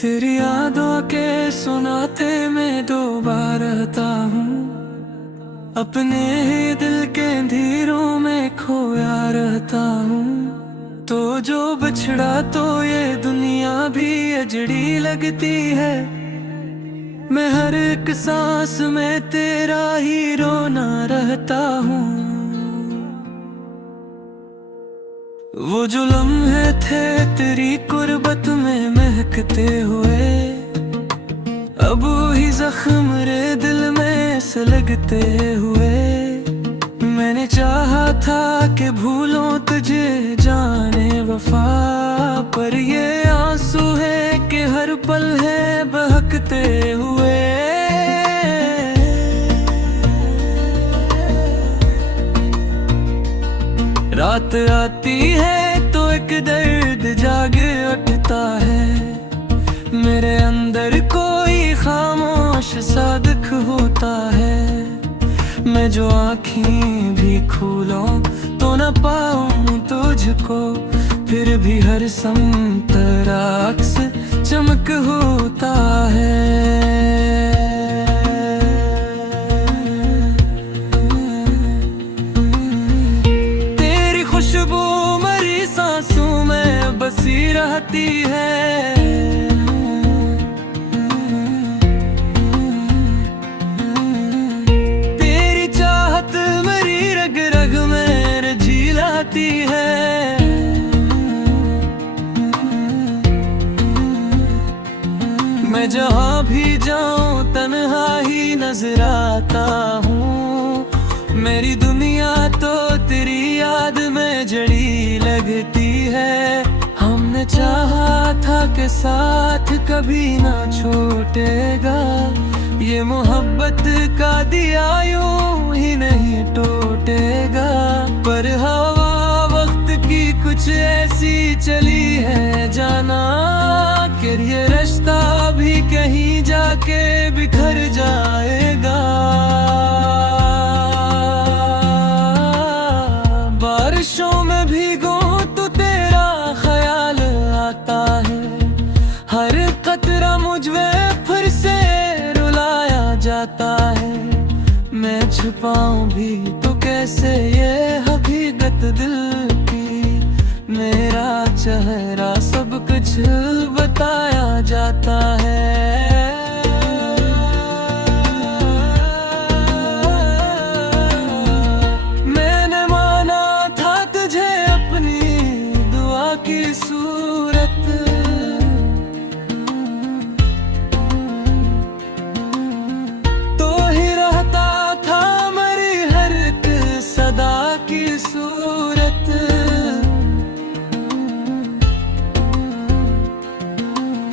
तेरी यादों के सुनाते मैं दोबारा रहता हूँ, अपने ही दिल के अंधेरों में खोया रहता हूँ। तो जो बिछड़ा तो ये दुनिया भी अजड़ी लगती है, मैं हर एक सांस में तेरा ही रोना रहता हूँ। वो जो लम्हे थे तेरी कुर्बत में महकते हुए, अब वही जख्म मेरे दिल में से लगते हुए। मैंने चाहा था कि भूलों तुझे जाने वफा, पर ये आंसू है कि हर पल है बहकते हुए। रात आती है तो एक दर्द जाग उठता है, मेरे अंदर कोई खामोश सा दुख होता है। मैं जो आँखें भी खोलूं तो न पाऊं तुझको, फिर भी हर समत अक्स चमक होता है। बसी रहती है, तेरी चाहत मेरी रग रग में जी लाती है। मैं जहाँ भी जाऊँ तन्हा ही नजर आता हूँ, मेरी दुनिया तो तेरी याद में जड़ी लगती है। हमने चाहा था कि साथ कभी ना छूटेगा, ये मोहब्बत का दिया यूं ही नहीं टूटेगा। पर हवा वक्त की कुछ ऐसी चली है जाना, कि ये रिश्ता भी कहीं जाके बिखर जाएगा। बारिशों में भीगो तो तेरा ख्याल आता है, हर कतरा मुझे फिर से रुलाया जाता है। मैं छुपाऊं भी तो कैसे ये हकीकत दिल की, मेरा चेहरा सब कुछ बताया जाता है। मैंने माना था तुझे अपनी दुआ की सूरत, तो ही रहता था मेरी हर एक सदा की सूरत।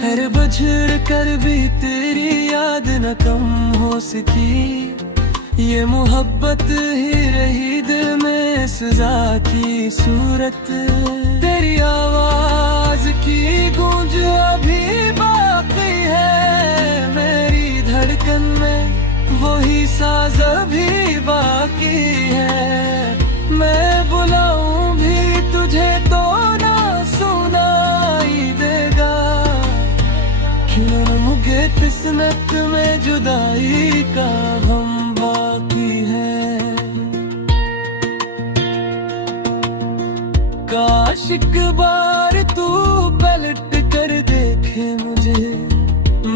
हर बछड़ कर भी तेरी याद न कम हो सकी, ये मोहब्बत ही रही दिल में सजा की सूरत। तेरी आवाज की गूंज अभी बाकी है, मेरी धड़कन में वही साज अभी बाकी है। मैं बुलाऊं भी तुझे तो ना सुनाई देगा, क्यों मुझे किस्मत में जुदाई का हम बाकी है। काश एक बार तू पलट कर देखे मुझे,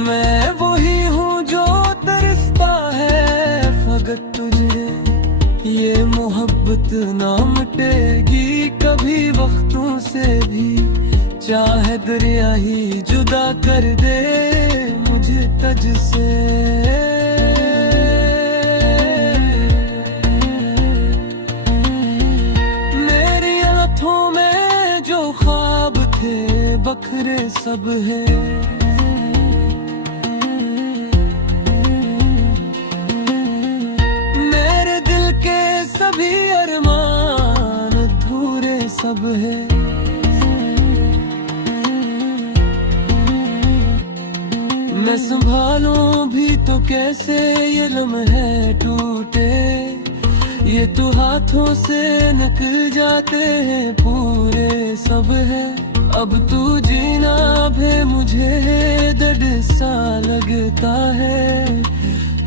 मैं वही हूँ जो तरसता है फकत तुझे। ये मोहब्बत ना मिटेगी कभी वक्तों से भी, चाहे दरिया ही जुदा कर दे मुझे तुझसे। मेरी आँखों में जो ख्वाब थे बखरे सब है, मेरे दिल के सभी अरमान अधूरे सब है। मैं संभालूं भी तो कैसे ये लम्हे टूटे, ये तो हाथों से निकल जाते हैं पूरे सब है। अब तू जीना भी मुझे दर्द सा लगता है,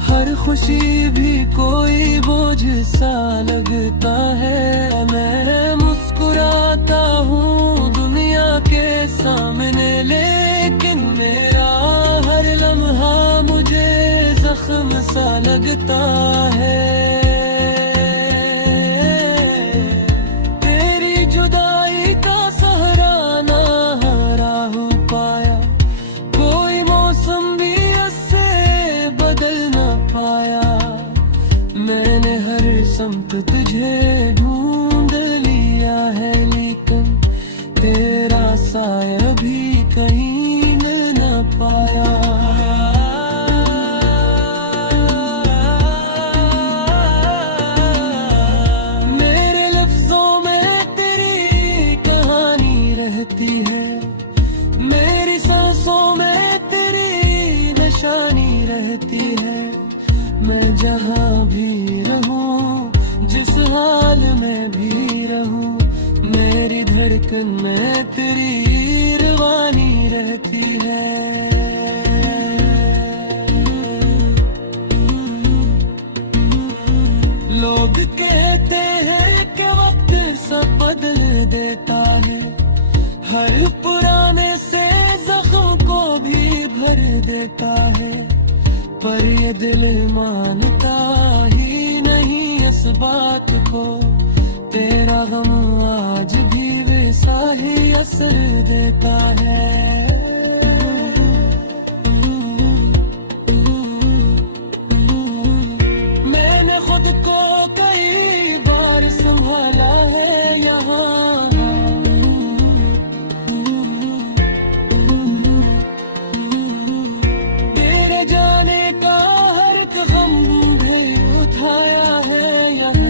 हर खुशी भी कोई बोझ सा लगता है। मैं मुस्कुराता हूँ दुनिया के सामने, लेकिन मेरा हर लम्हा मुझे जख्म सा लगता है। तेरी जुदाई का सहाराना राह पाया, कोई मौसम भी उससे बदल न पाया। मैंने हर समत तुझे ढूंढ लिया है, लेकिन तेरा साया भी कहीं मिल न पाया। मेरे लफ्जों में तेरी कहानी रहती है, मेरी सांसों में तेरी निशानी रहती है। मैं जहाँ भी रहूं, जिस हाल में भी रहूं, मेरी धड़कन में तेरी रवानी रहती है। लोग कहते हैं कि वक्त सब बदल देता है, हर पुराने से जख्म को भी भर देता है। पर ये दिल मानता ही नहीं इस बात को, तेरा गम आज भी वैसा ही असर देता है। मैंने खुद को कई बार संभाला है यहाँ, तेरे जाने का हर एक गम भी उठाया है यहाँ।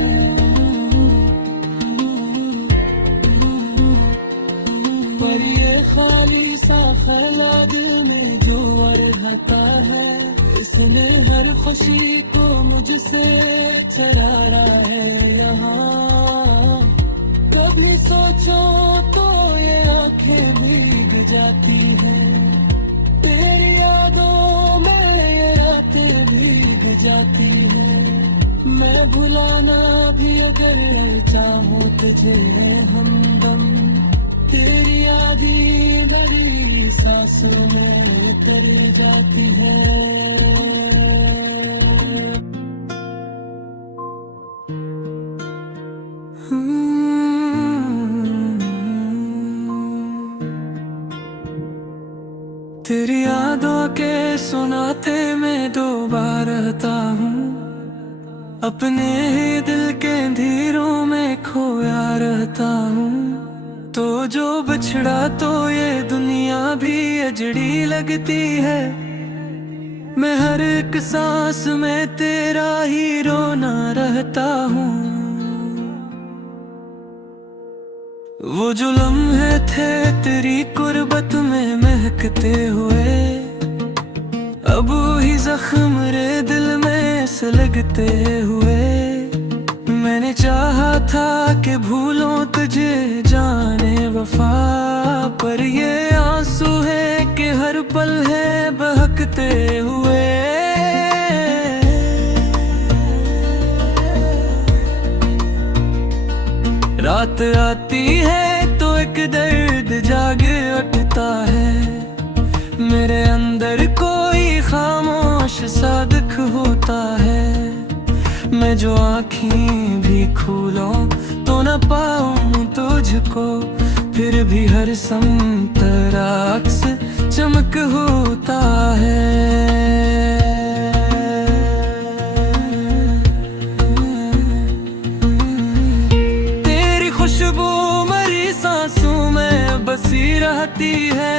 पर ये खाली सा खला दिल में जो रहता है, इसने हर खुशी को मुझसे चरारा है यहाँ। कभी सोचो तो ये आंखें भीग जाती हैं, तेरी यादों में ये रातें भीग जाती हैं। मैं भुलाना भी अगर चाहूँ तुझे हमदम, तेरी यादी मेरी सांसों में तर जाती है। तेरी यादों के सुनाते मैं दो बार रहता हूँ, अपने ही दिल के अंधेरों में खोया रहता हूँ। तो जो बिछड़ा तो ये दुनिया भी अजड़ी लगती है, मैं हर एक सांस में तेरा ही रोना रहता हूँ। वो जो लम्हे थे तेरी कुर्बत में महकते हुए, अब वही जख्म मेरे दिल में से लगते हुए। मैंने चाहा था कि भूलों तुझे जाने वफा, पर ये आंसू है कि हर पल है बहकते हुए। रात आती है तो एक दर्द जाग उठता है, मेरे अंदर कोई खामोश सा दुख होता है। मैं जो आँखें भी खोलूं तो न पाऊं तुझको, फिर भी हर समत अक्स चमक होता है। तेरी खुशबू मेरी सांसों में बसी रहती है,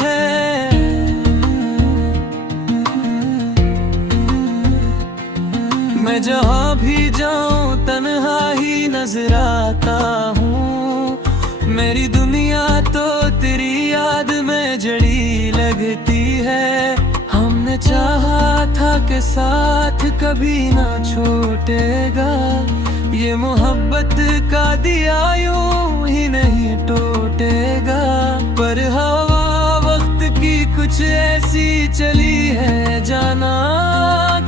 है। मैं जहाँ भी जाऊँ तन्हा ही नजर आता हूँ, मेरी दुनिया तो तेरी याद में जड़ी लगती है। हमने चाहा था कि साथ कभी ना छूटेगा, ये मोहब्बत का दिया यूं ही नहीं टूटेगा। पर हवा वक्त की कुछ ऐसी चली है जाना,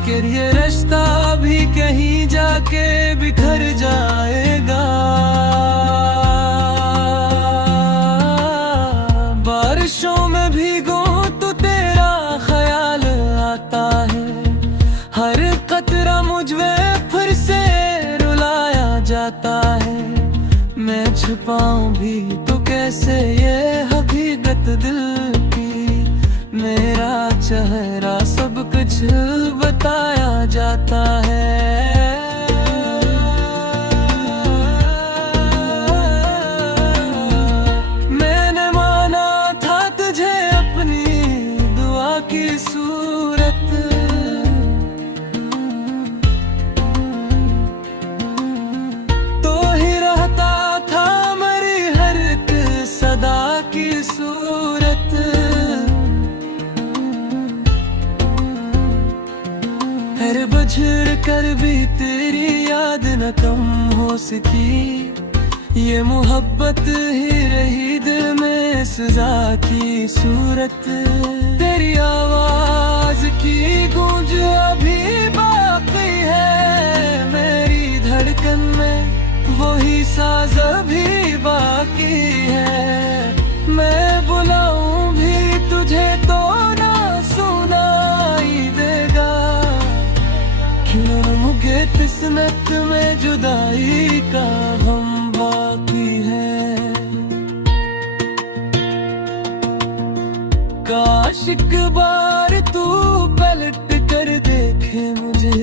कि ये रिश्ता भी कहीं जाके बिखर जाएगा। बारिशों में भीगो तो तेरा ख्याल आता है, हर कतरा मुझे फिर से रुलाया जाता है। मैं छुपाऊं भी तो कैसे ये हकीकत दिल की, मेरा चेहरा सब कुछ बताया जाता है। मैंने माना था तुझे अपनी दुआ की सूरत, तो ही रहता था मेरी हर एक सदा की सूरत। हर बछड़ कर भी तेरी याद न कम हो सकी, ये मोहब्बत ही रही दिल में सजा की सूरत। तेरी आवाज की गूंज अभी बाकी है मेरी धड़कन में, वही साज अभी बाकी है। मैं बुलाऊं भी तुझे तो ना सुनाई देगा, क्यों मुझे किस्मत में जुदाई का हम बाकी है। काश एक बार तू पलट कर देखे मुझे,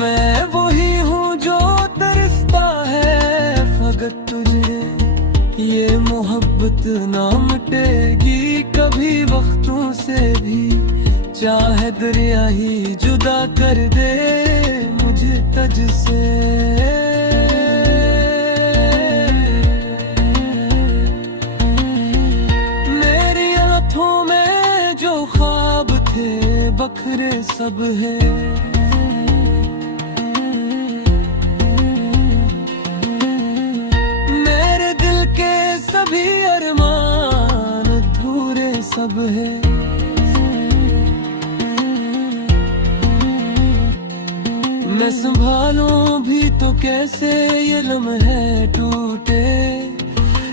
मैं वही हूँ जो तरसता है फकत तुझे। ये मोहब्बत ना मिटेगी कभी वक्तों से भी, चाहे दरिया ही जुदा कर दे मुझे तुझसे। मेरी आँखों में जो ख्वाब थे बखरे सब है, मेरे दिल के सभी अरमान अधूरे सब है। मैं संभालूं भी तो कैसे ये लम्हे टूटे,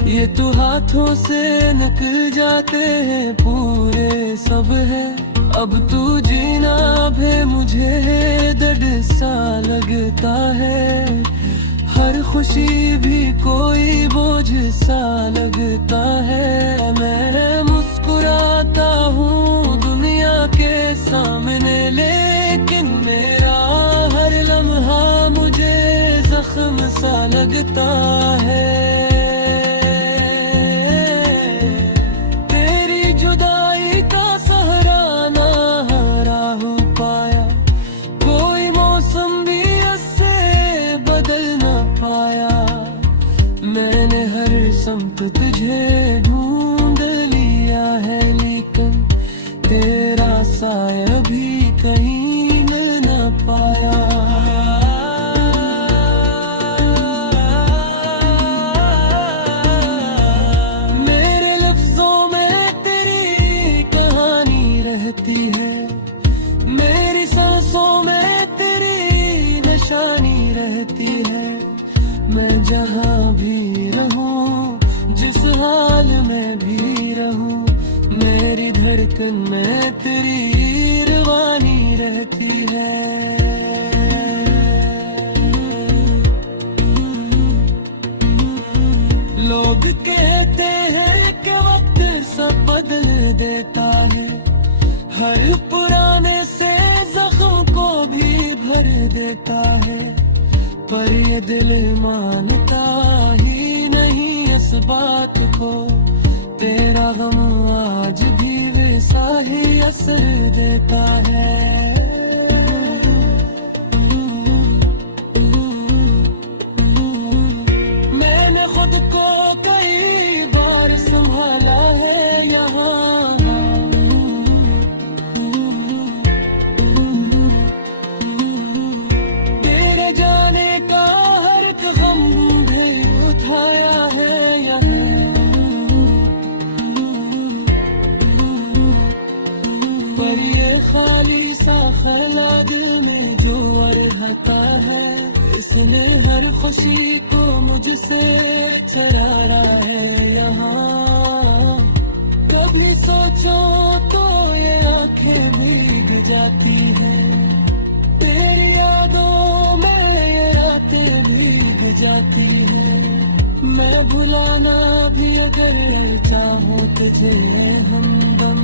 ये तो हाथों से निकल जाते हैं पूरे सब है। अब तू जीना भी मुझे दर्द सा लगता है, हर खुशी भी कोई बोझ सा लगता है। मैं मुस्कुराता हूँ दुनिया के सामने, लेकिन मेरा हर लम्हा मुझे जख्म सा लगता है। तेरी जुदाई का सहराना हरा हो पाया, कोई मौसम भी उससे बदल न पाया। मैंने हर समत तुझे ढूंढ लिया है, लेकिन तेरा साया भी कहीं मिल न पाया। मेरे लफ्जों में तेरी कहानी रहती है, मेरी सांसों में तेरी निशानी रहती है। मैं जहाँ भी रहूं, जिस हाल में भी रहूं, मेरी धड़कन में तेरी रवानी रहती है। लोग कहते हैं कि वक्त सब बदल देता है, हर पुराने से जख्म को भी भर देता है। पर ये दिल मानता ही नहीं इस बात को, तेरा गम आज भी वैसा ही असर देता है। मैंने खुद को कई बार संभाला है यहाँ, जिसने हर खुशी को मुझसे चराया है यहाँ। कभी सोचो तो ये आंखें भीग जाती हैं, तेरी यादों में ये रातें भीग जाती हैं। मैं भुलाना भी अगर चाहूं तुझे हमदम,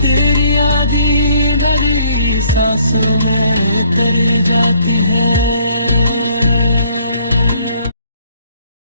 तेरी याद ही मेरी सांसों में तर जाती है।